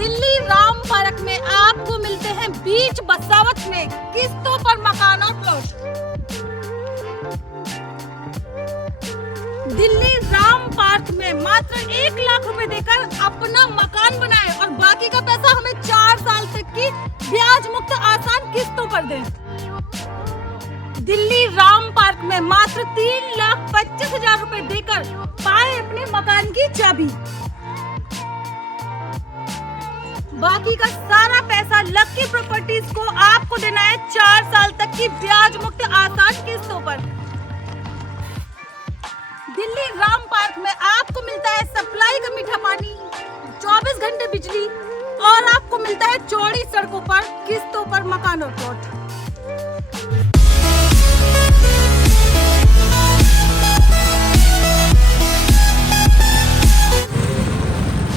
Delhi Ram park में आपको मिलते हैं बीच बसावत में किस्तों पर मकान और प्लॉट। दिल्ली राम पार्क में मात्र 1 लाख रुपए देकर अपना मकान बनाए और बाकी का पैसा हमें 4 साल तक की ब्याज मुक्त आसान किस्तों पर दें। दिल्ली राम पार्क में मात्र 3,25,000 रुपए देकर पाए अपने मकान की चाबी। बाकी का सारा पैसा लकी प्रॉपर्टीज को आपको देना है 4 साल तक की ब्याज मुक्त आसान किस्तों पर। दिल्ली राम पार्क में आपको मिलता है सप्लाई का मीठा पानी, 24 घंटे बिजली और आपको मिलता है चौड़ी सड़कों पर किस्तों पर मकान और प्लॉट।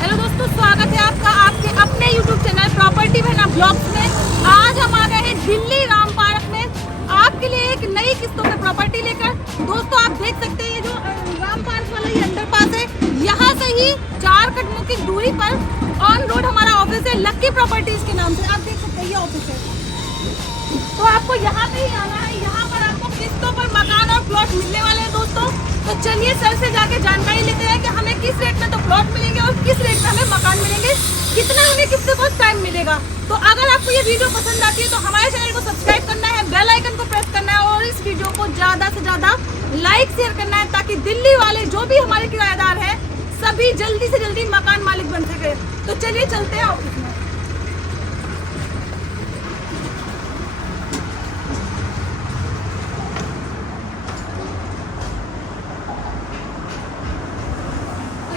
हेलो दोस्तों, स्वागत है आपका आपके अपने YouTube चैनल प्रॉपर्टी बहना ब्लॉग्स में। आज हम आ गए हैं दिल्ली राम पार्क में आपके लिए एक नई किस्तों में प्रॉपर्टी लेकर। दोस्तों आप देख सकते हैं ये जो राम पार्क वाला ये अंडरपास है, यहाँ से ही 4 कदमों की दूरी पर ऑन रोड हमारा ऑफिस है लकी प्रॉपर्टीज के नाम से। आप देख सकते हैं ये ऑफिस है, तो आपको यहाँ पे ही आना है। यहाँ पर आपको किस्तों पर मकान और प्लॉट मिलने वाले हैं दोस्तों। तो चलिए सर से जाके जानकारी लेते हैं कि हमें किस रेट में तो प्लॉट मिलेंगे और किस रेट में हमें मकान मिलेंगे, कितना हमें किससे बहुत टाइम मिलेगा। तो अगर आपको ये वीडियो पसंद आती है तो हमारे चैनल को सब्सक्राइब करना है, बेल आइकन को प्रेस करना है और इस वीडियो को ज्यादा से ज्यादा लाइक शेयर करना है ताकि दिल्ली वाले जो भी हमारे किराएदार हैं सभी जल्दी से जल्दी मकान मालिक बन सके। तो चलिए चलते हैं ऑफिस में।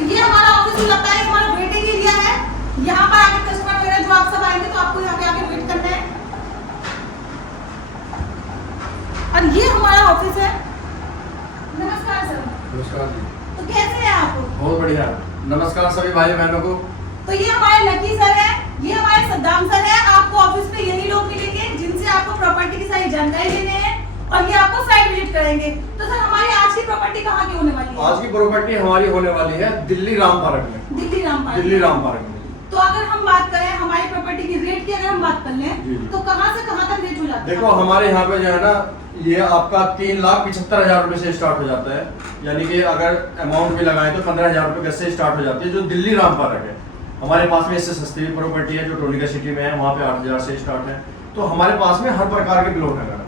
ये हमारा ऑफिस लगता है, हमारा वेटिंग एरिया है। यहाँ पर आगे कस्टमर वगैरह जो आप सब आएंगे तो आपको यहाँ पे आके वेट करना है। और ये हमारा ऑफिस है। नमस्कार सर। नमस्कार जी। तो कैसे हैं आप? बहुत बढ़िया। नमस्कार सभी भाई बहनों को। तो ये हमारे लकी सर है, ये हमारे सद्दाम सर है। आपको ऑफिस में यही लोग मिलेंगे जिनसे आपको प्रॉपर्टी की सारी जानकारी लेने हैं और ये आपको साइट विजिट करेंगे। तो सर हमारी आज की प्रॉपर्टी कहाँ की होने वाली है? आज की प्रॉपर्टी हमारी होने वाली है दिल्ली राम पार्क में। दिल्ली राम पार्क। दिल्ली राम पार्क में। तो अगर हम बात करें हमारी प्रॉपर्टी की रेट की, अगर हम बात कर लें तो कहाँ से कहाँ तक रेट हो जाता है? देखो हमारे यहाँ पे जो है ना, ये आपका 3,75,000 रुपए से स्टार्ट हो जाता है। यानी कि अगर अमाउंट भी लगाए तो 15,000 रुपए गज से स्टार्ट हो जाती है। जो दिल्ली राम पार्क है हमारे पास में इससे सस्ती भी प्रॉपर्टी है जो टोलिका सिटी में है, वहाँ पे 8,000 से स्टार्ट है। तो हमारे पास में हर प्रकार के प्लॉट है,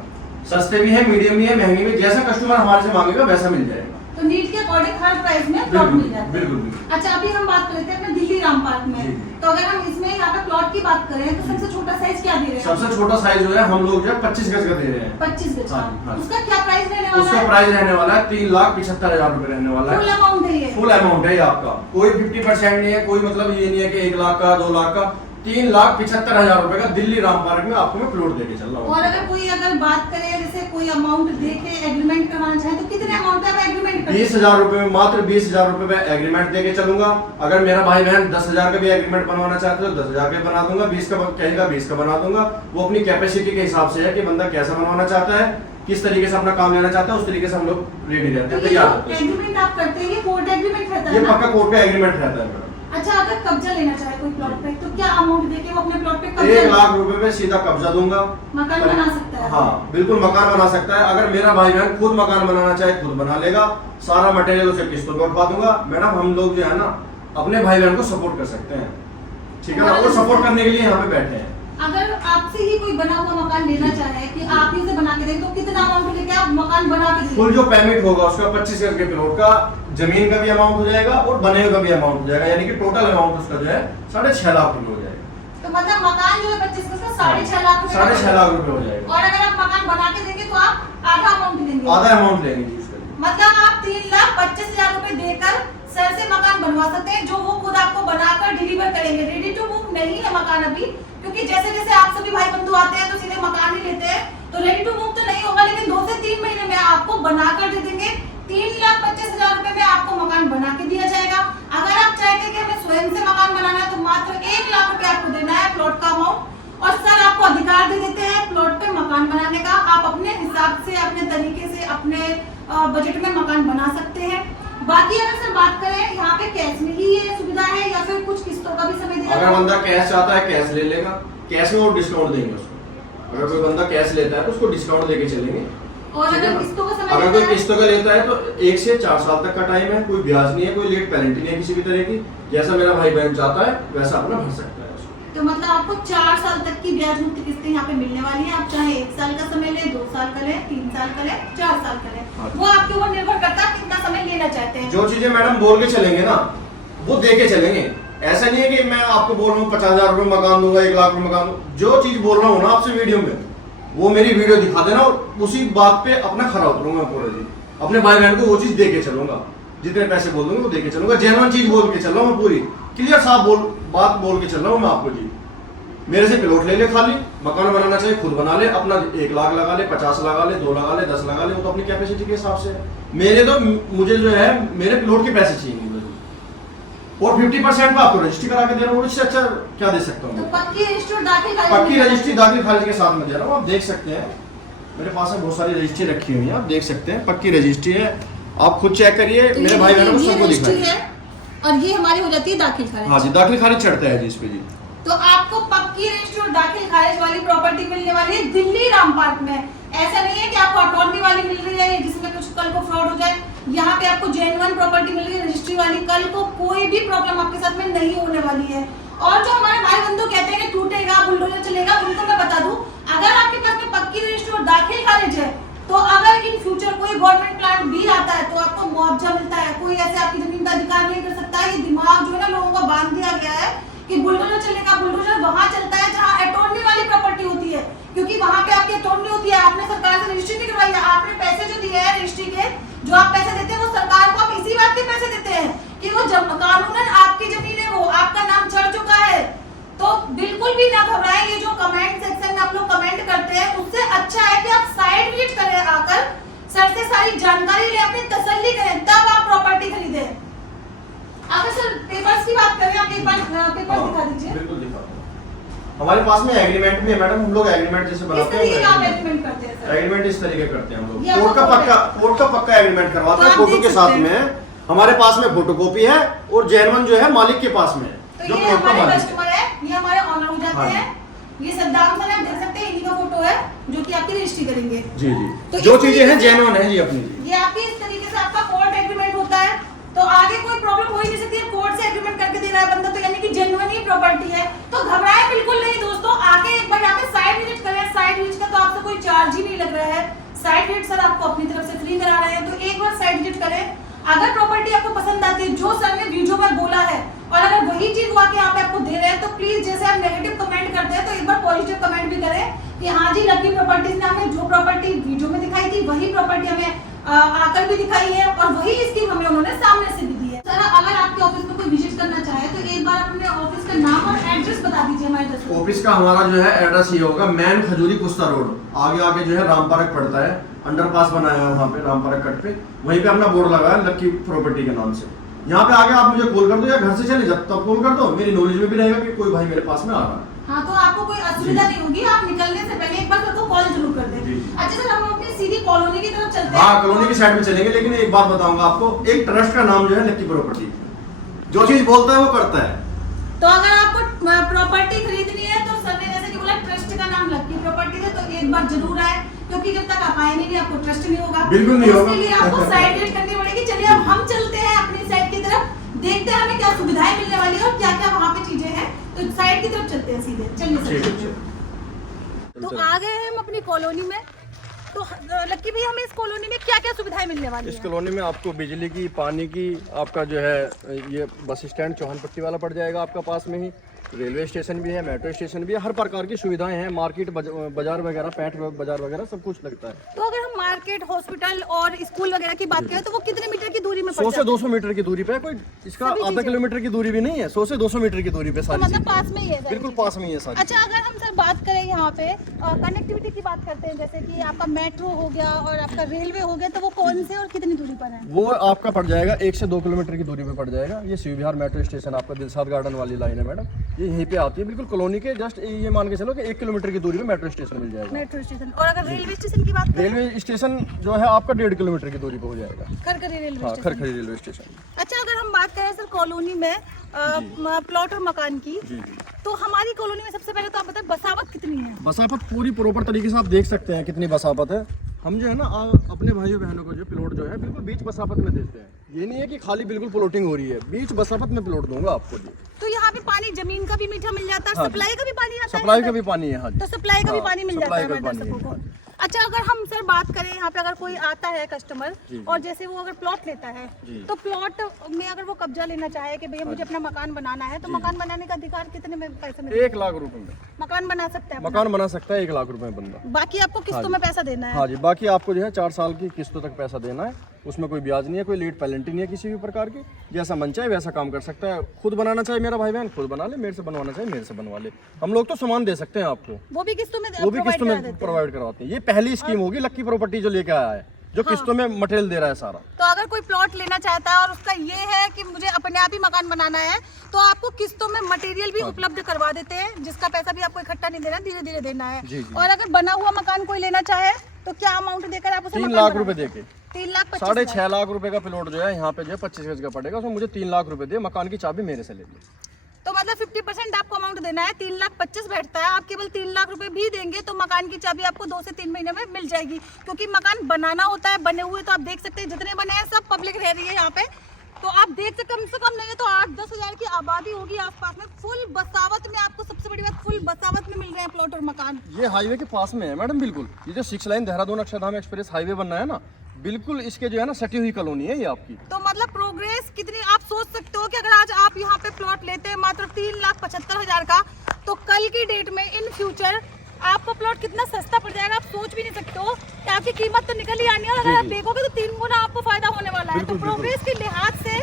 सस्ते भी है, मीडियम भी है, महंगी भी। जैसा कस्टमर हमारे से मांगेगा वैसा मिल जाएगा। तो नीड के अकॉर्डिंग हर प्राइस में प्लॉट मिल जाता है। बिल्कुल। अच्छा अभी हम बात करते हैं अपने दिल्ली राम पार्क में। तो अगर हम इसमें यहाँ पे प्लॉट की बात करें तो सबसे छोटा साइज क्या दे रहे हैं? सबसे छोटा साइज जो है हम लोग जो है 25 गज का दे रहे हैं। 25 गज का। हाँ। उसका क्या प्राइस रहने वाला है? उसका प्राइस रहने वाला है 3,75,000 रुपए रहने वाला है। फुल अमाउंट है ये? फुल अमाउंट है ये आपका, कोई 50% नहीं है, कोई मतलब ये नहीं है कि 1 लाख का 2 लाख का। 3,75,000 रुपए का दिल्ली राम पार्क में आपको मैं प्लॉट देके चल रहा हूँ। और अगर बात करें जैसे कोई अमाउंट दे के एग्रीमेंट करवाना चाहे तो कितने अमाउंट का एग्रीमेंट कर? 20,000 रुपए में, मात्र 20,000 रुपए में एग्रीमेंट देके चलूंगा। अगर मेरा भाई बहन 10,000 का भी एग्रीमेंट बनवाना चाहते हो 10,000 का बना दूंगा, 20 का कहेगा 20 का बना दूंगा। वो अपनी कैपेसिटी के हिसाब से है कि बंदा कैसा बनवाना चाहता है, किस तरीके से अपना काम लेना चाहता है, उस तरीके से हम लोग रेडी रहते हैं, तैयार रहते हैं। एग्रीमेंट आप करते हैं, ये कोर्ट एग्रीमेंट रहता है ये ना? पक्का कोर्ट का एग्रीमेंट रहता है। अच्छा अगर कब्जा लेना चाहे कोई प्लॉट पे तो क्या अमाउंट देके वो अपने प्लॉट पे कब्जा 1 लाख रुपए पे सीधा कब्जा दूंगा, मकान बना सकता है? हाँ बिल्कुल मकान बना सकता है। अगर मेरा भाई बहन खुद मकान बनाना चाहे खुद बना लेगा, सारा मटेरियल उसे किस्तों पे उठवा दूंगा। मैडम हम लोग जो है ना अपने भाई बहन को सपोर्ट कर सकते हैं, ठीक है ना, और सपोर्ट करने के लिए यहाँ पे बैठे हैं। अगर आपसे ही कोई बना हुआ मकान लेना चाहे कि आप ही से बना के दें तो कितना अमाउंट लेके आप मकान बना के दें? फुल जो पेमेंट होगा उसका 25 गज के प्लॉट का जमीन का भी अमाउंट हो जाएगा और बने हुए का भी अमाउंट हो जाएगा। यानी कि टोटल अमाउंट उसका जो है 6.5 लाख रुपए हो जाएगा। तो मतलब मकान जो है 25 गज का 6.5 लाख रुपए 6.5 लाख रुपए हो जाएगा। और अगर आप मकान बना के देंगे तो आप आधा अमाउंट देंगे? आधा अमाउंट लेंगे जी उसके लिए। मतलब आप 3,25,000 रुपए देकर सर से मकान बनवा सकते हैं जो वो खुद आपको बनाकर डिलीवर करेंगे। रेडी टू मूव नहीं है मकान अभी, क्योंकि जैसे जैसे आप सभी भाई बंधु आते हैं तो सीधे मकान ही लेते हैं। तो रेडी टू मूव तो नहीं होगा, लेकिन 2 से 3 महीने में आपको बनाकर दे देंगे। 3,25,000 रुपए में आपको मकान बना के दिया जाएगा। अगर आप चाहते हैं कि हमें स्वयं से मकान बनाना है तो मात्र 1 लाख रुपए आपको देना है प्लॉट का अमाउंट, और सर आपको अधिकार दे देते हैं प्लॉट पे मकान बनाने का। आप अपने हिसाब से, अपने तरीके से, अपने बजट में मकान बना सकते हैं। बाकी अगर सर बात करें यहाँ पे कैश में ही ये सुविधा है या फिर कुछ किस्तों किस्तों का भी समय दिया अगर था। बंदा कैश चाहता है कैश ले लेगा, कैश में वो डिस्काउंट देंगे उसको। अगर कोई बंदा कैश लेता है तो उसको डिस्काउंट देके चलेंगे। और अगर किस्तों का समय अगर देता कोई है किस्तों का लेता है तो 1 से 4 साल तक का टाइम है, कोई ब्याज नहीं है, कोई लेट पेनल्टी नहीं है किसी भी तरह की। जैसा मेरा भाई बहन चाहता है वैसा अपना भर सकता है उसको। तो मतलब आपको 4 साल तक की ब्याज मुक्त किस्तें यहाँ पे मिलने वाली हैं। आप चाहे 1 साल का समय लें, 2 साल का लें, 3 साल का लें, 4 साल का हाँ। लें, वो आपके ऊपर निर्भर करता है कितना समय लेना चाहते हैं। जो चीजें मैडम बोल के चलेंगे ना वो दे के चलेंगे। ऐसा नहीं है कि मैं आपको बोल रहा हूँ 50,000 रुपये मकान दूंगा, 1 लाख रुपये मकान दूंगा। जो चीज बोल रहा हूँ ना आपसे वीडियो में, वो मेरी वीडियो दिखा देना और उसी बात पे अपना खरा उतरूंगा पूरा दिन। अपने भाई बहन को वो चीज दे के चलूंगा, जितने पैसे बोल दूंगा वो दे के चलूंगा। जेन्युइन चीज बोल के चल रहा हूँ मैं, पूरी क्लियर साफ बात बोल के चल रहा हूँ मैं आपको जी। मेरे से प्लॉट ले ले, खाली मकान बनाना चाहिए खुद बना ले, अपना 1 लाख लगा ले, 50 लगा ले, 2 लगा ले, 10 लगा ले, वो तो अपनी कैपेसिटी के हिसाब से। मेरे तो मुझे जो है मेरे प्लॉट के पैसे चाहिए मुझे, और 50% पे आपको रजिस्ट्री करा के दे रहा हूँ। इससे अच्छा क्या दे सकता तो हूँ? पक्की रजिस्ट्री दाखिल खारिज पक्की रजिस्ट्री दाखिल खारिज के साथ में दे रहा हूँ। आप देख सकते हैं मेरे पास में बहुत सारी रजिस्ट्री रखी हुई है, आप देख सकते हैं पक्की रजिस्ट्री है। आप खुद चेक करिए, तो मेरे भाई बहनों को ये सबको रजिस्ट्री दिखाइए। है और ये हमारी हो जाती है दाखिल खारिज। हाँ जी, दाखिल खारिज चढ़ता है जी इस पे जी। तो आपको पक्की रजिस्ट्री और दाखिल खारिज वाली प्रॉपर्टी मिलने वाली है दिल्ली राम पार्क में। ऐसा नहीं है कि आपको अटॉर्नी वाली मिल रही है जिसमें कुछ कल को फ्रॉड हो जाए। यहाँ पे आपको जेन्युइन प्रॉपर्टी मिल रही है रजिस्ट्री वाली, कल को कोई भी प्रॉब्लम आपके साथ में नहीं होने वाली है। और जो हमारे भाई बंधु कहते हैं कि टूटेगा बुलडोजर चलेगा, उनको मैं बता दूं, अगर आपके पास में पक्की रजिस्ट्री और दाखिल खारिज है तो अगर इन फ्यूचर कोई गवर्नमेंट प्लान भी आता है तो आपको मुआवजा मिलता है। कोई ऐसे आपकी जमीन का अधिकार नहीं कर सकता। ये दिमाग जो है ना लोगों को बांध दिया गया है कि बुलडोजर चलेगा, बुलडोजर वहां चलता है जहां अटॉर्नी वाली प्रॉपर्टी होती है, क्योंकि वहां पे आपकी अटॉर्नी होती है। आपने सरकार से रजिस्ट्री नहीं करवाई है, आपने पैसे जो दिए हैं रजिस्ट्री के, जो आप पैसे देते हैं वो सरकार को आप इसी बात के पैसे देते हैं कि वो जब कानूनन आपकी जमीन है, वो आपका नाम चढ़ चुका है। तो बिल्कुल भी ना घबराएं। ये जो कमेंट सेक्शन में आप लोग कमेंट करते हैं उससे अच्छा है कि आप साइट विजिट करें, आकर सर से सारी जानकारी ले, अपनी तसल्ली करें, तब आप प्रॉपर्टी खरीदें। अगर सर पेपर्स की बात करें, आप एक बार पेपर दिखा दीजिए। बिल्कुल दिखाता हूं। हमारे पास में एग्रीमेंट भी है मैडम, हम लोग एग्रीमेंट जैसे किस बनाते हैं। तरीके का आप एग्रीमेंट करते हैं सर? एग्रीमेंट इस तरीके करते हैं हम ये लोग, आपको कोर्ट का पक्का एग्रीमेंट करवाते तो हैं आप फोटो देख के सकते साथ हैं। में। हमारे पास में फोटोकॉपी है और जेन्युइन जो है मालिक के पास में है, तो जो ये कोर्ट का हमारे मालिक है। कस्टमर है, ये हमारे ऑनर हो जाते हाँ। हैं। ये सद्दाम सर आप देख सकते हैं, इन्हीं का फोटो है जो कि आपकी रजिस्ट्री करेंगे। जी तो जी, जो इस चीजें तरीके हैं से- जेन्युइन है जी अपनी जी। ये आपकी इस तरीके से आपका कोर्ट एग्रीमेंट होता है, तो आगे कोई प्रॉब्लम हो ही नहीं सकती है। कोर्ट से एग्रीमेंट करके दे रहा है बंदा, तो यानी कि जेन्युइन ही प्रॉपर्टी है। तो घबराए बिल्कुल नहीं दोस्तों, आके एक बार आके साइट विजिट करें। साइट विजिट का तो आपसे कोई चार्ज ही नहीं लग रहा है। साइट विजिट सर आपको अपनी तरफ से फ्री करा रहे हैं, तो एक बार साइट विजिट करें। अगर प्रॉपर्टी आपको पसंद आती है, जो सर ने वीडियो में बोला है, और अगर वही चीज वो आके यहाँ पे आपको दे रहे हैं, तो प्लीज जैसे आप नेगेटिव कमेंट करते हैं तो एक बार पॉजिटिव कमेंट भी करें कि हाँ जी लकी प्रॉपर्टीज ने हमें जो प्रॉपर्टी वीडियो में दिखाई थी वही प्रॉपर्टी हमें आकर भी दिखाई है, और वही स्कीम हमें उन्होंने सामने से भी दी है। सर अगर आपके ऑफिस में कोई विजिट करना चाहे तो एक बार अपने ऑफिस का नाम और एड्रेस बता दीजिए हमारे दर्शकों को। ऑफिस का हमारा जो है एड्रेस ये होगा, मैन खजूरी पुस्ता रोड, आगे आगे जो है राम पार्क पड़ता है, अंडरपास बनाया है वहाँ पे राम पार्क कट पे, वहीं पे अपना बोर्ड लगा है लक्की प्रॉपर्टी के नाम से। यहाँ पे आगे आप मुझे कॉल कर दो या घर से चले जब तब कॉल कर दो, मेरी नॉलेज में भी रहेगा कि कोई भाई मेरे पास में आ रहा है। हाँ, तो आपको कोई असुविधा नहीं होगी। आप निकलने से पहले एक बार सर को कॉल जरूर कर दें। जी। अच्छा सर, हम अपनी सीधी कॉलोनी की तरफ चलते हैं। हाँ, कॉलोनी की साइड में चलेंगे, लेकिन एक बात बताऊंगा आपको, एक ट्रस्ट का नाम जो है लक्की प्रॉपर्टी, जो चीज बोलता है वो करता है। तो अगर आपको प्रॉपर्टी खरीदनी है तो सर ने जैसे कि बोला ट्रस्ट का नाम लक्की प्रॉपर्टी है, तो एक बार जरूर आए, क्योंकि जब तक आप आएंगे नहीं आपको ट्रस्ट नहीं होगा। बिल्कुल नहीं तो होगा। उसके लिए आपको साइट विजिट करनी पड़ेगी। चलिए अब हम चलते हैं अपनी साइट की तरफ, देखते हैं हमें क्या सुविधाएं मिलने वाली है और क्या क्या वहाँ पे चीजें हैं। तो साइट की तरफ चलते हैं सीधे। चलिए सर। तो आ गए हैं हम अपनी कॉलोनी में। तो लक्की भैया, हमें इस कॉलोनी में क्या क्या सुविधाएं मिलने वाली इस है? कॉलोनी में आपको बिजली की, पानी की, आपका जो है ये बस स्टैंड चौहान पट्टी वाला पड़ जाएगा आपका पास में ही, रेलवे स्टेशन भी है, मेट्रो स्टेशन भी है, हर प्रकार की सुविधाएं हैं, मार्केट बाजार वगैरह, पैंट बाजार वगैरह सब कुछ लगता है। तो अगर हम मार्केट, हॉस्पिटल और स्कूल वगैरह की बात करें तो वो कितने मीटर की दूरी में 100 पड़ से जाता है? 200 मीटर की दूरी पे है, कोई इसका सभी आधा चीजें? किलोमीटर की दूरी भी नहीं है, 100 से 200 मीटर की दूरी पे तो सारी मतलब चीजें। पास में ही है सारी बिल्कुल चीजें। पास में ही है सारी। अच्छा, अगर हम सर बात करें यहाँ पे कनेक्टिविटी की बात करते हैं, जैसे कि आपका मेट्रो हो गया और आपका रेलवे हो गया, तो वो कौन से और कितनी दूरी पर है? वो आपका पड़ जाएगा 1 से 2 किलोमीटर की दूरी पे पड़ जाएगा। ये शिव विहार मेट्रो स्टेशन आपका दिलशाद गार्डन वाली लाइन है मैडम, ये यहीं पे आती है, बिल्कुल कॉलोनी के जस्ट ये मान के चलो कि 1 किलोमीटर की दूरी पे मेट्रो स्टेशन मिल जाएगा। Metro station. और अगर रेलवे स्टेशन की बात करें? रेलवे स्टेशन जो है आपका 1.5 किलोमीटर की दूरी पे हो जाएगा। खरखरी रेलवे हाँ, स्टेशन। Kharkhari railway station. अच्छा, अगर हम बात करें सर कॉलोनी में प्लॉट और मकान की। जी जी। तो हमारी कॉलोनी में सबसे पहले तो आप बताएं बसावत कितनी है? बसावत पूरी प्रॉपर तरीके से आप देख सकते हैं कितनी बसावत है। हम जो है ना अपने भाइयों बहनों को जो प्लॉट जो है बिल्कुल बीच बसावत में देते हैं। ये नहीं है कि खाली बिल्कुल प्लॉटिंग हो रही है, बीच बसावत में प्लॉट दूंगा आपको जी। तो यहाँ पे पानी जमीन का भी मीठा मिल जाता है, हाँ, सप्लाई का भी पानी आता है? सप्लाई का भी पानी है। हाँ जी। तो सप्लाई का भी पानी मिल जाता है सप्लाई का हमारे पानी दर्शकों है। को। अच्छा, अगर हम सर बात करें यहाँ पे, अगर कोई आता है कस्टमर और जैसे वो अगर प्लॉट लेता है तो प्लॉट में अगर वो कब्जा लेना चाहे कि भैया मुझे अपना मकान बनाना है, तो मकान बनाने का अधिकार कितने में पैसे में? 1 लाख रुपए में मकान बना सकते हैं अपना? मकान बना सकता है 1 लाख रुपए में बंदा। बाकी आपको किस्तों में पैसा देना है? हाँ जी, बाकी आपको जो है 4 साल की किस्तों तक पैसा देना है। उसमें कोई ब्याज नहीं है, कोई लेट पेनल्टी नहीं है किसी भी प्रकार की। जैसा मन चाहे वैसा काम कर सकता है। खुद बनाना चाहे मेरा भाई बहन खुद बना ले, मेरे से बनवाना चाहे मेरे से बनवा ले। हम लोग तो सामान दे सकते हैं आपको, वो भी किस्तों में? वो भी किस्तों में प्रोवाइड करवाते हैं। ये पहली स्कीम होगी लक्की प्रॉपर्टी जो लेके आया है, जो किस्तों में मटेरियल दे रहा है सारा। तो अगर कोई प्लॉट लेना चाहता है और उसका ये है कि मुझे अपने आप ही मकान बनाना है, तो आपको किस्तों में मटेरियल भी उपलब्ध करवा देते हैं, जिसका पैसा भी आपको इकट्ठा नहीं देना, धीरे धीरे देना है। जी, जी। और अगर बना हुआ मकान कोई लेना चाहे तो क्या अमाउंट देकर आप उसे 3 लाख रुपए दे के 3,25,000 6.5 लाख रुपए का प्लॉट जो है यहाँ पे जो है 25 गज का पड़ेगा, उसमें मुझे 3 लाख रुपए दे, मकान की चाबी मेरे से ले ले। तो मतलब 50% आपको अमाउंट देना है, 3,25,000 बैठता है। आप केवल 3 लाख रुपए भी देंगे तो मकान की चाबी आपको 2 से 3 महीने में मिल जाएगी, क्योंकि मकान बनाना होता है। बने हुए तो आप देख सकते हैं जितने बने हैं सब पब्लिक रह रही है यहाँ पे, तो आप देख सकते कम से कम नहीं है तो 8-10 हजार की आबादी होगी आसपास में। फुल बसावत में, आपको सबसे बड़ी बात फुल बसावत में मिल रहे हैं प्लॉट और मकान। ये हाईवे के पास में है मैडम, बिल्कुल। ये जो 6 line Dehradun Akshardham express highway बनना है ना, बिल्कुल इसके जो है ना सटी हुई कॉलोनी है ये आपकी। तो मतलब प्रोग्रेस कितनी, आप सोच सकते हो कि अगर आज आप यहाँ पे प्लॉट लेते हैं मात्र 3,75,000 का, तो कल की डेट में इन फ्यूचर आपको प्लॉट कितना सस्ता पड़ जाएगा, आप सोच भी नहीं सकते हो कि आपकी कीमत तो निकल ही आनी है। और अगर आप देखोगे तो 3 गुना आपको फायदा होने वाला है। तो प्रोग्रेस के लिहाज से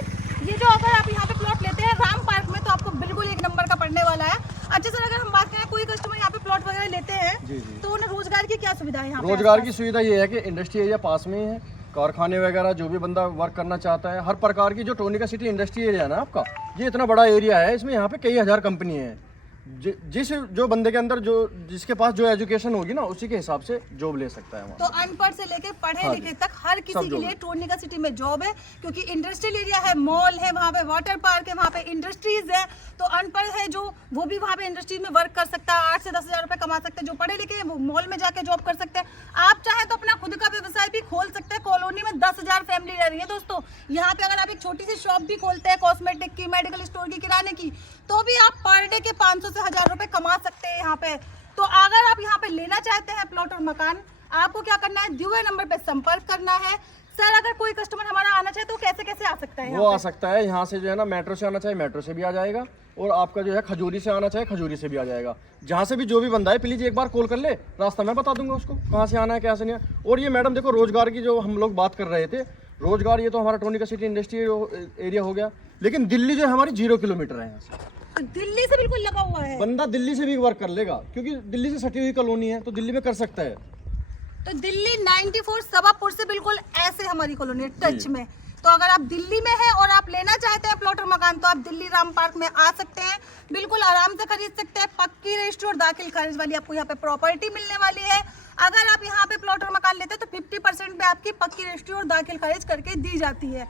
ये जो अगर आप यहाँ पे प्लॉट लेते हैं राम पार्क में, तो आपको बिल्कुल 1 नंबर का पड़ने वाला है। अच्छा सर, अगर हम बात करें कोई कस्टमर यहाँ पे प्लॉट वगैरह लेते हैं तो उन्हें रोजगार की क्या सुविधा है यहाँ पे? रोजगार की सुविधा ये है कि इंडस्ट्री एरिया पास में ही है, कारखाने वगैरह जो भी बंदा वर्क करना चाहता है, हर प्रकार की जो टोनिका सिटी इंडस्ट्री एरिया है ना आपका, ये इतना बड़ा एरिया है, इसमें यहाँ पे कई हजार कंपनी हैं। जिस जो बंदे के अंदर जो जिसके पास जो एजुकेशन होगी ना, उसी के हिसाब से जॉब ले सकता है वहाँ। तो अनपढ़ से लेके पढ़े लिखे तक हर किसी के लिए टोनिका सिटी में जॉब है, क्योंकि इंडस्ट्रियल एरिया है, मॉल है, वहाँ पे वाटर पार्क है, वहाँ पे इंडस्ट्रीज है। तो अनपढ़ है जो, वो भी वहाँ पे इंडस्ट्रीज में वर्क कर सकता है, 8 से 10 हजार रुपए कमा सकते हैं। जो पढ़े लिखे हैं वो मॉल में जाके जॉब कर सकते हैं। आप चाहे तो अपना खुद का व्यवसाय भी खोल सकते हैं। कॉलोनी में 10,000 फैमिली रह रही है दोस्तों। यहाँ पे अगर आप एक छोटी सी शॉप भी खोलते हैं, कॉस्मेटिक की, मेडिकल स्टोर की, किराने की, तो भी आप पर डे के 500 से 1,000 रुपए कमा सकते हैं यहाँ पे। तो अगर आप यहाँ पे लेना चाहते हैं प्लॉट और मकान, आपको क्या करना है, दिए हुए नंबर पे संपर्क करना है। सर, अगर कोई कस्टमर हमारा आना चाहे तो कैसे कैसे आ सकता है? वो आ सकता है यहाँ से जो है ना, मेट्रो से आना चाहे मेट्रो से भी आ जाएगा, और आपका जो है खजूरी से आना चाहे खजूरी से भी आ जाएगा। जहाँ से भी जो भी बंदा है प्लीज एक बार कॉल कर ले, रास्ता मैं बता दूंगा उसको कहाँ से आना है कैसे नहीं है। और ये मैडम देखो, रोजगार की जो हम लोग बात कर रहे थे, रोजगार ये तो हमारा टोनिका सिटी इंडस्ट्री एरिया हो गया, लेकिन दिल्ली जो है हमारी 0 किलोमीटर है यहाँ से। तो दिल्ली से बिल्कुल लगा हुआ है, बंदा दिल्ली से भी वर्क कर लेगा, क्योंकि दिल्ली से सटी हुई कॉलोनी है, तो दिल्ली में कर सकता है। तो दिल्ली 94 सवापुर से बिल्कुल ऐसे हमारी कॉलोनी टच में। तो अगर आप दिल्ली में हैं और आप लेना चाहते हैं प्लॉट और मकान, तो आप दिल्ली राम पार्क में आ सकते हैं, बिल्कुल आराम से खरीद सकते हैं। पक्की रजिस्ट्री और दाखिल खारिज वाली आपको यहाँ पे प्रॉपर्टी मिलने वाली है। अगर आप यहाँ पे प्लॉट और मकान लेते हैं तो 50% पे आपकी पक्की रजिस्ट्री और दाखिल खारिज करके दी जाती है।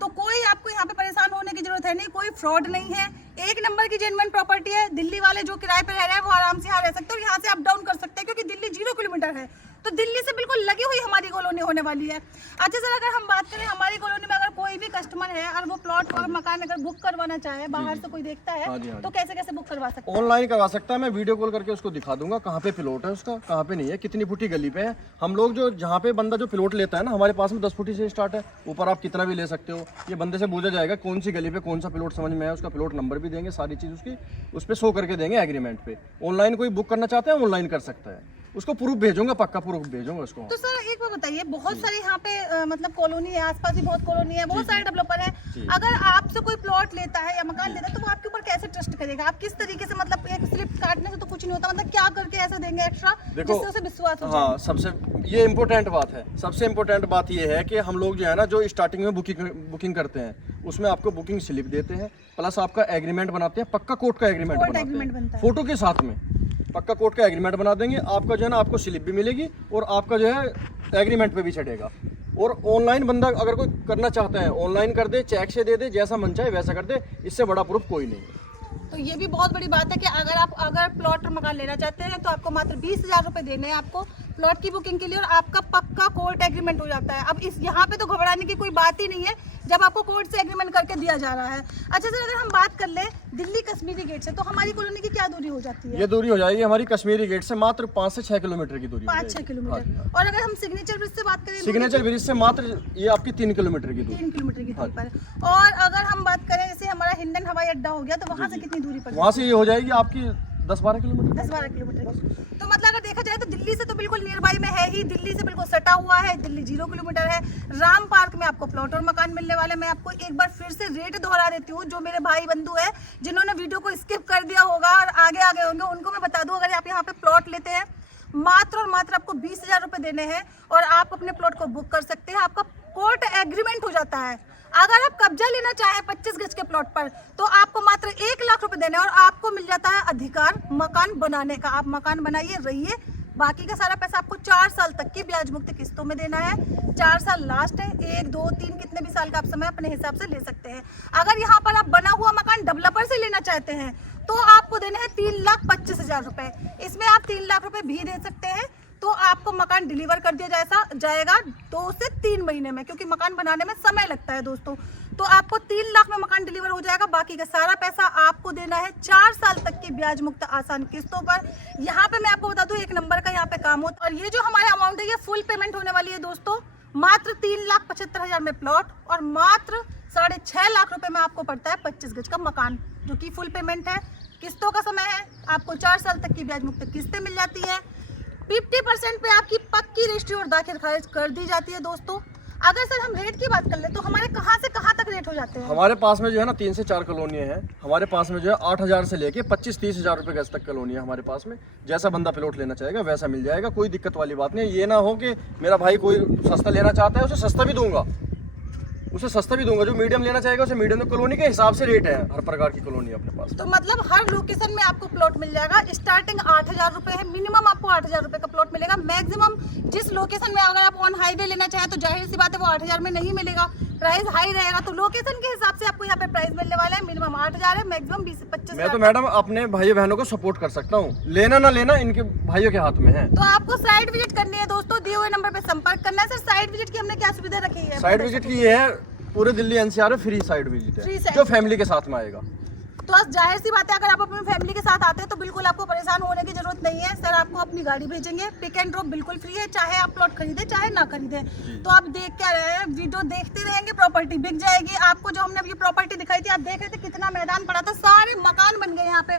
तो कोई आपको यहाँ पे परेशान होने की जरूरत है नहीं, कोई फ्रॉड नहीं है। 1 नंबर की जेन्युइन प्रॉपर्टी है। दिल्ली वाले जो किराए पे रह रहे हैं वो आराम से यहाँ रह सकते हैं और यहाँ से अप डाउन कर सकते हैं, क्योंकि दिल्ली 0 किलोमीटर है। तो दिल्ली से बिल्कुल लगी हुई हमारी कॉलोनी होने वाली है। अच्छा सर, अगर हम बात करें हमारी कॉलोनी में अगर कोई भी कस्टमर है और वो प्लॉट और मकान अगर बुक करवाना चाहे, बाहर से कोई देखता है, तो कैसे कैसे बुक करवा सकते हैं? ऑनलाइन करवा सकता है। मैं वीडियो कॉल करके उसको दिखा दूंगा कहाँ पे प्लॉट है उसका, कहाँ पे नहीं है, कितनी फुटी गली पे है। हम लोग जो जहाँ पे बंदा जो प्लॉट लेता है ना, हमारे पास में 10 फुटी से स्टार्ट है, ऊपर आप कितना भी ले सकते हो। ये बंदे से पूछा जाएगा कौन सी गली पे कौन सा प्लॉट समझ में है, उसका प्लॉट नंबर भी देंगे, सारी चीज उसकी उस पर शो करके देंगे एग्रीमेंट पे। ऑनलाइन कोई बुक करना चाहता है ऑनलाइन कर सकता है, उसको प्रूफ भेजूंगा, पक्का प्रूफ भेजूंगा उसको। तो सर एक बात बताइए, बहुत सारी यहाँ पे मतलब कॉलोनी है, आसपास भी बहुत कॉलोनी है, बहुत सारे डेवलपर है। अगर आपसे कोई प्लॉट लेता है या मकान लेता है तो वो आपके ऊपर कैसे ट्रस्ट करेगा? आप किस तरीके से, मतलब एक स्लिप काटने से तो कुछ नहीं होता, मतलब क्या करके ऐसा देंगे एक्स्ट्रा जिससे उसे विश्वास हो जाए? हाँ, सबसे ये इम्पोर्टेंट बात है। सबसे इम्पोर्टेंट बात ये है कि हम लोग जो है ना, जो स्टार्टिंग में बुकिंग करते हैं, उसमें आपको बुकिंग स्लिप देते हैं, प्लस आपका एग्रीमेंट बनाते हैं, पक्का कोर्ट का एग्रीमेंट बनाते हैं, फोटो के साथ में पक्का कोर्ट का एग्रीमेंट बना देंगे। आपका जो है ना, आपको स्लिप भी मिलेगी और आपका जो है एग्रीमेंट पे भी चढ़ेगा। और ऑनलाइन बंदा अगर कोई करना चाहता है ऑनलाइन कर दे, चेक से दे दे, जैसा मन चाहे वैसा कर दे, इससे बड़ा प्रूफ कोई नहीं है। तो ये भी बहुत बड़ी बात है कि अगर प्लॉट और मकान लेना चाहते हैं तो आपको मात्र 20,000 रुपए देने हैं आपको प्लॉट की बुकिंग के लिए, और आपका पक्का कोर्ट एग्रीमेंट हो जाता है। अब इस यहाँ पे तो घबराने की कोई बात ही नहीं है जब आपको कोर्ट से एग्रीमेंट करके दिया जा रहा है। अच्छा सर, अगर हम बात कर ले दिल्ली कश्मीरी गेट से, तो हमारी कॉलोनी की क्या दूरी हो जाती है? ये दूरी हो जाएगी हमारी कश्मीरी गेट से मात्र 5 से 6 किलोमीटर की दूरी। 5-6 किलोमीटर। और अगर हम सिग्नेचर ब्रिज से बात करें, सिग्नेचर ब्रिज से मात्र ये आपकी 3 किलोमीटर की दूरी। 3 किलोमीटर की दूरी पर। और अगर हम बात करें जैसे हमारा हिंडन हवाई अड्डा हो गया, तो वहाँ से कितनी दूरी पर? वहाँ से ये हो जाएगी आपकी 10-12 किलोमीटर। 10-12 किलोमीटर। तो मतलब अगर देखा जाए तो दिल्ली से तो बिल्कुल नियर बाई में है ही, दिल्ली से बिल्कुल सटा हुआ है, दिल्ली 0 किलोमीटर है। राम पार्क में आपको प्लॉट और मकान मिलने वाले। मैं आपको एक बार फिर से रेट दोहरा देती हूँ, जो मेरे भाई बंधु है जिन्होंने वीडियो को स्किप कर दिया होगा और आगे होंगे, उनको मैं बता दूँ, अगर आप यहाँ पे प्लॉट लेते हैं मात्र और मात्र आपको 20,000 रुपए देने हैं और आप अपने प्लॉट को बुक कर सकते हैं। आपका कोर्ट एग्रीमेंट हो जाता है। अगर आप कब्जा लेना चाहें 25 गज के प्लॉट पर, तो आपको मात्र 1 लाख रुपए देने और आपको मिल जाता है अधिकार मकान बनाने का। आप मकान बनाइए, रहिए, बाकी का सारा पैसा आपको 4 साल तक की ब्याज मुक्त किस्तों में देना है। 4 साल लास्ट है, 1, 2, 3 कितने भी साल का आप समय अपने हिसाब से ले सकते हैं। अगर यहाँ पर आप बना हुआ मकान डेवलपर से लेना चाहते हैं तो आपको देने हैं 3,25,000 रुपए। इसमें आप 3 लाख रुपए भी दे सकते हैं, तो आपको मकान डिलीवर कर दिया जाएगा 2 से 3 महीने में, क्योंकि मकान बनाने में समय लगता है दोस्तों। तो आपको 3 लाख में मकान डिलीवर हो जाएगा। बाकी का सारा पैसा आपको देना है 4 साल तक की ब्याज मुक्त आसान किस्तों पर। यहाँ पे मैं आपको बता दूं, 1 नंबर का यहाँ पे काम होता है। और ये जो हमारे अमाउंट है ये फुल पेमेंट होने वाली है दोस्तों। मात्र 3,75,000 में प्लॉट और मात्र 6.5 लाख रुपए में आपको पड़ता है 25 गज का मकान, जो कि फुल पेमेंट है। किस्तों का समय है, आपको 4 साल तक की ब्याज मुक्त किस्तें मिल जाती है। 50% पे आपकी पक्की रजिस्ट्री और दाखिल खारिज कर दी जाती है दोस्तों। अगर सर हम रेट की बात कर ले तो हमारे कहाँ से कहाँ तक रेट हो जाते हैं? हमारे पास में जो है ना 3 से 4 कॉलोनियाँ हैं। हमारे पास में जो है 8,000 से लेके 25-30 हज़ार रुपये गज तक कॉलोनी है हमारे पास में। जैसा बंदा प्लॉट लेना चाहेगा वैसा मिल जाएगा, कोई दिक्कत वाली बात नहीं। ये ना हो कि मेरा भाई कोई सस्ता लेना चाहता है उसे सस्ता भी दूंगा, जो मीडियम लेना चाहेगा उसे मीडियम। कॉलोनी के हिसाब से रेट है, हर प्रकार की कॉलोनी अपने पास। तो मतलब हर लोकेशन में आपको प्लॉट मिल जाएगा। स्टार्टिंग 8,000 रुपए है, मिनिमम आपको 8,000 रुपए का प्लॉट मिलेगा। मैक्सिमम जिस लोकेशन में अगर आप ऑन हाईवे लेना चाहें तो जाहिर सी बात है वो 8,000 में नहीं मिलेगा, प्राइस हाई रहेगा। तो लोकेशन के हिसाब से आपको यहाँ पे प्राइस मिलने वाला है। मिनिमम 8,000 है, मैक्सिमम 20 से 25। मैं तो मैडम अपने भाई बहनों को सपोर्ट कर सकता हूँ, लेना ना लेना इनके भाइयों के हाथ में है। तो आपको साइट विजिट करनी है दोस्तों, दिए हुए नंबर पे संपर्क करना है। सर साइट विजिट की हमने क्या सुविधा रखी है? साइट विजिट की ये है, पूरे दिल्ली NCR में फ्री साइट विजिट है, जो फैमिली के साथ में आएगा। तो जाहिर सी बात है, अगर आप अपनी फैमिली के साथ आते हैं तो बिल्कुल आपको परेशान होने की जरूरत नहीं है। सर आपको अपनी गाड़ी भेजेंगे, पिक एंड ड्रॉप बिल्कुल फ्री है, चाहे आप प्लॉट खरीदे चाहे ना खरीदे। तो आप देख क्या रहे हैं, वीडियो देखते रहेंगे, प्रॉपर्टी बिक जाएगी। आपको जो हमने अभी प्रॉपर्टी दिखाई थी, आप देख रहे थे कितना मैदान पड़ा था, सारे मकान बन गए यहाँ पे,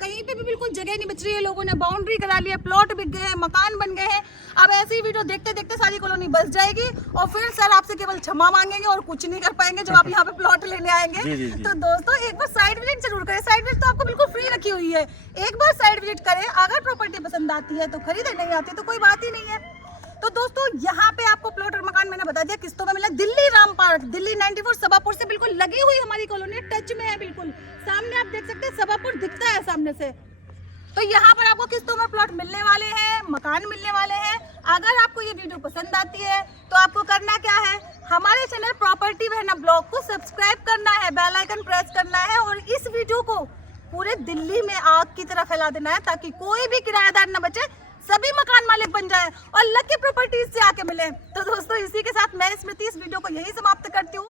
कहीं पे भी बिल्कुल जगह नहीं बच रही है। लोगों ने बाउंड्री करा ली है, प्लॉट बिक गए हैं, मकान बन गए हैं। अब ऐसी वीडियो देखते देखते सारी कॉलोनी बस जाएगी और फिर सर आपसे केवल क्षमा मांगेंगे और कुछ नहीं कर पाएंगे जब आप यहाँ पे प्लॉट लेने आएंगे। जी। तो दोस्तों एक बार साइट विजिट जरूर करें। साइट विजिट तो आपको बिल्कुल फ्री रखी हुई है, एक बार साइट विजिट करें। अगर प्रॉपर्टी पसंद आती है तो खरीदे, नहीं आती तो कोई बात ही नहीं है। तो दोस्तों यहाँ पे आपको प्लॉट और मकान मैंने बता दिया किस्तों में मिला। दिल्ली राम पार्क, दिल्ली 94 सभापुर से बिल्कुल लगी हुई हमारी कॉलोनी, टच में है बिल्कुल। सामने आप देख सकते हैं, सभापुर दिखता है सामने से। तो यहाँ पर आपको किस्तों में प्लॉट मिलने वाले हैं, मकान मिलने वाले हैं। अगर आपको ये वीडियो पसंद आती है तो आपको करना क्या है, हमारे चैनल प्रॉपर्टी बहना ब्लॉग को सब्सक्राइब करना है, बेल आइकन प्रेस करना है और इस वीडियो को पूरे दिल्ली में आग की तरह फैला देना है, ताकि कोई भी किराएदार न बचे, सभी मकान मालिक बन जाए और लकी प्रॉपर्टीज से आके मिले। तो दोस्तों इसी के साथ मैं स्मृति इस वीडियो को यही समाप्त करती हूँ।